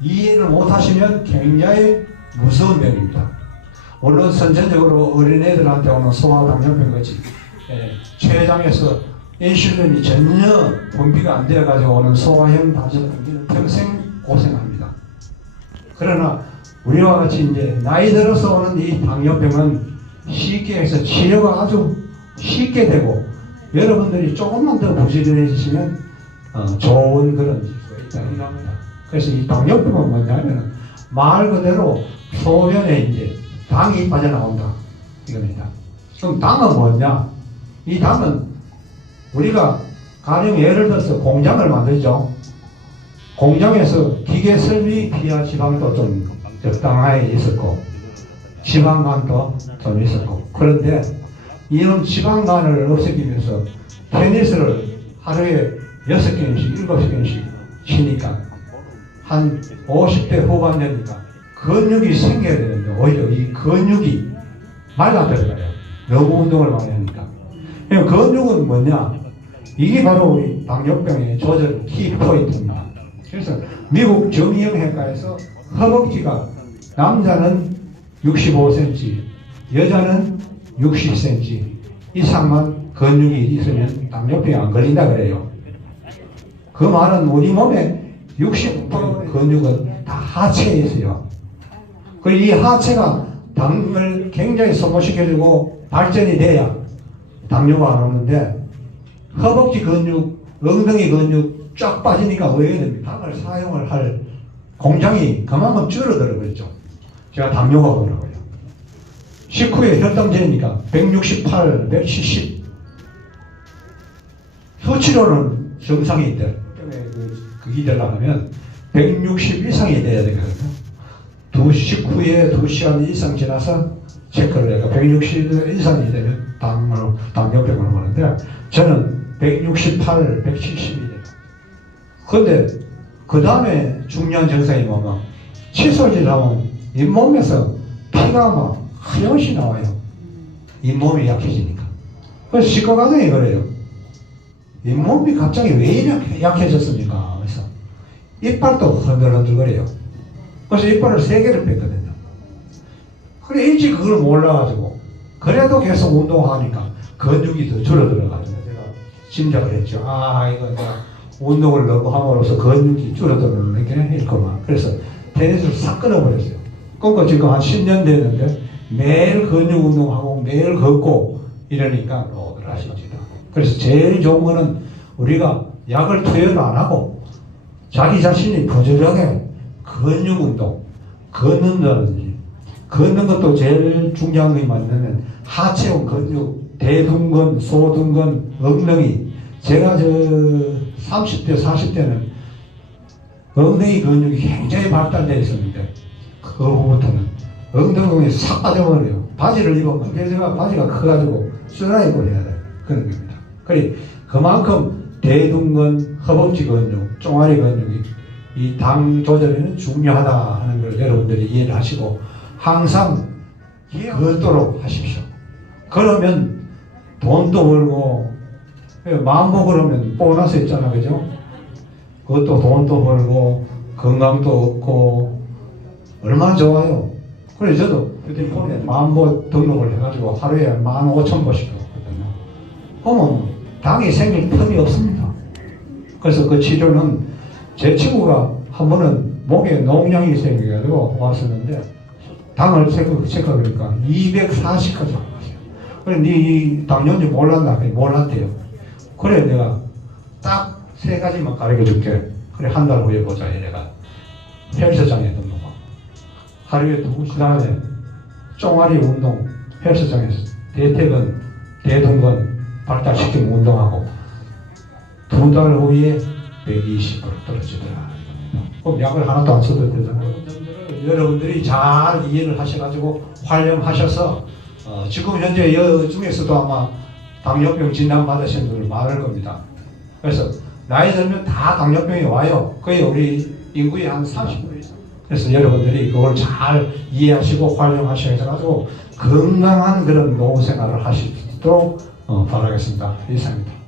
이해를 못하시면 굉장히 무서운 병입니다. 물론 선천적으로 어린애들한테 오는 소아당뇨병 같이 예, 췌장에서 인슐린이 전혀 분비가 안 되어가지고 오는 소아형 다저당기는 평생 고생합니다. 그러나 우리와 같이 이제 나이 들어서 오는 이 당뇨병은 쉽게 해서 치료가 아주 쉽게 되고 여러분들이 조금만 더 부지런해지시면 어, 좋은 그런 지수가 있다는 겁니다. 그래서 이 당뇨병은 뭐냐면 말 그대로 소변에 이제 당이 빠져나온다 이겁니다. 그럼 당은 뭐냐? 이 당은 우리가 가령 예를 들어서 공장을 만들죠. 공장에서 기계 설비 피하 지방도 좀 적당하게 있었고 지방간도 좀 있었고 그런데 이런 지방간을 없애기면서 테니스를 하루에 6게임씩 7게임씩 치니까 한 50대 후반 되니까 근육이 생겨야 되는데 오히려 이 근육이 말라들어가요. 너무 운동을 많이 하니까. 근육은 뭐냐? 이게 바로 우리 당뇨병의 조절 키포인트입니다. 그래서 미국 정형외과에서 허벅지가 남자는 65cm, 여자는 60cm 이상만 근육이 있으면 당뇨병이 안 걸린다 그래요. 그 말은 우리 몸에 60% 근육은 다 하체에 있어요. 그리고 이 하체가 당을 굉장히 소모시켜주고 발전이 돼야 당뇨가 안 오는데 허벅지 근육, 엉덩이 근육 쫙 빠지니까 왜 됩니까? 당을 사용을 할 공장이 그만큼 줄어들어 버렸죠. 제가 당뇨가 오더라고요. 식후에 혈당 재니까 168, 170 수치로는 정상이 있대. 그, 그게 되려면 160 이상이 돼야 되거든요. 두 식후에 2시간 이상 지나서 체크를 해가 160 이상이 되면 당으로, 당뇨병으로 보는데 저는 168, 170이 돼요. 근데 그 다음에 중요한 증상이 뭐냐 칫솔질 하면 잇몸에서 피가 막 하염없이 나와요. 잇몸이 약해지니까. 그래서 가더니 그래요. 잇몸이 갑자기 왜 이렇게 약해졌습니까? 그래서 이빨도 흔들흔들거려요. 그래서 이빨을 세 개를 뺐거든요. 그래 일찍 그걸 몰라가지고 그래도 계속 운동하니까 근육이 더 줄어들어가지고 제가 짐작을 했죠. 아 이거 내가 운동을 너무 함으로써 근육이 줄어드는 게 있구만. 그래서 테니스를 싹 끊어버렸어요. 끊고 지금 한 10년 됐는데 매일 근육 운동하고 매일 걷고 이러니까 노들하십니다. 그래서 제일 좋은 거는 우리가 약을 투여를 안 하고 자기 자신이 부지런하게 근육 운동, 걷는다든지 걷는 것도 제일 중요한 게 뭐냐면 하체형 근육, 대둔근, 소둔근, 엉덩이 제가 저 30대, 40대는 엉덩이 근육이 굉장히 발달되어 있었는데 그 후부터는 엉덩이 싹 빠져버려요. 바지를 입으면 그래서 제가 바지가 커가지고 쓰라 입고 해야 돼. 그런 겁니다. 그래 그만큼 대둔근, 허벅지 근육, 종아리 근육이 이 당 조절에는 중요하다 하는 걸 여러분들이 이해를 하시고 항상 걷도록 하십시오. 그러면 돈도 벌고 마음 먹으려면 보너스 있잖아 그죠? 그것도 돈도 벌고 건강도 얻고 얼마나 좋아요. 그래 저도 휴대폰에 만보 등록을 해가지고 하루에 만 오천 보씩 하거든요. 그러면 당이 생길 틈이 없습니다. 그래서 그 치료는 제 친구가 한 번은 목에 농양이 생겨가지고 왔었는데 당을 체크, 체크하니까 240까지 왔어요. 그래 네 당뇨인지 몰랐나? 몰랐대요. 그래 내가 딱 세 가지만 가르쳐 줄게. 그래 한 달 후에 보자 이래가 헬스장에 등록하고 하루에 두 시간에 종아리 운동 헬스장에서 대퇴근 대동근 발달시키는 운동하고 두 달 후에 120% 떨어지더라. 그럼 약을 하나도 안 써도 되잖아요. 여러분들이 잘 이해를 하셔가지고 활용하셔서 어, 지금 현재 여 중에서도 아마 당뇨병 진단 받으신 분들 많을 겁니다. 그래서 나이 들면 다 당뇨병이 와요. 거의 우리 인구의 한 30% 이상. 그래서 여러분들이 그걸 잘 이해하시고 활용하셔가지고 건강한 그런 노후 생활을 있도록 어, 바라겠습니다. 이상입니다.